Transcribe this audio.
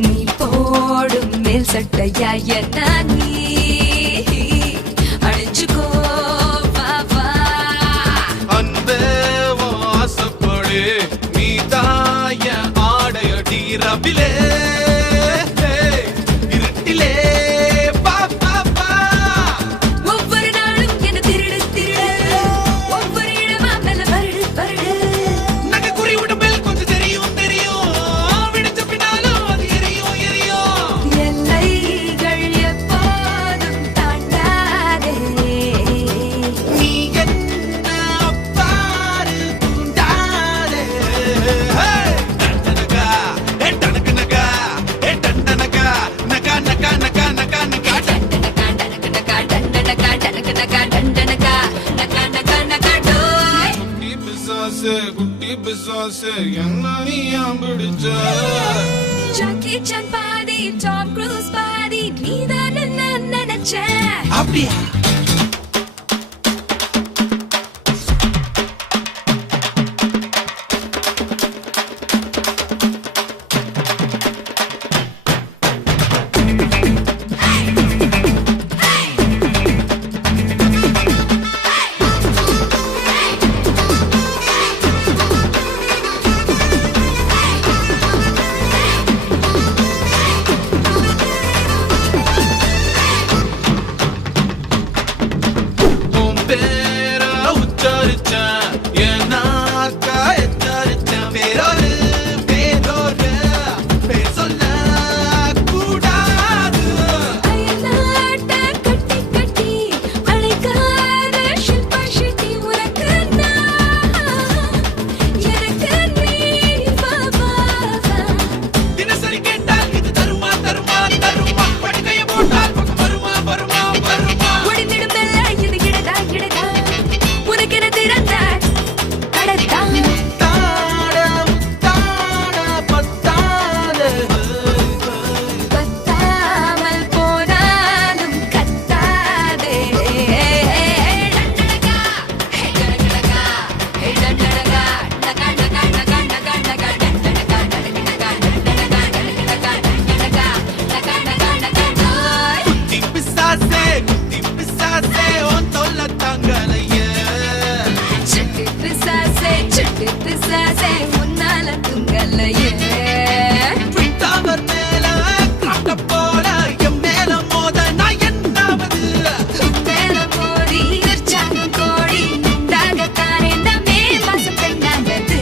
நீ போடும் மேல் சட்டையாய் என்ன நீ அழிஞ்சுக்கோ பாபா அன்பே வாசப்படு நீ தாய ஆடையடி ரபிலே இருட்டிலே ஒவ்வொரு நாளும் என்ன திருடு திருடு ஒவ்வொரு இடமா மெல்ல வருடு வருடு நகை குறி உடம்பில் கொஞ்சம் தெரியும் தெரியும் விடுச்ச பின்னாலும் அது எரியும் எரியும் எல்லைகள் எப்போதும் தாண்டாதே நீ என்ன அப்பாரு தூண்டாதே டண்டனகா டண்டனகா டண்டனகா நகா நகா நகா நகா நகா குட்டி பிசாசு என்ன நீ பிடிச்ச ஜாக்கி சான் பாதி டாம் க்ரூஸ் பாதி நீதான் நான் நினைச்சேன் அப்படியா உன்னால துங்கலையே போல என் மேல மோத நான் என்னாவது மேல போரி உற்சாகம் கோடி உண்டாகத்தானே இந்த மே மாசம் பெண்ணானது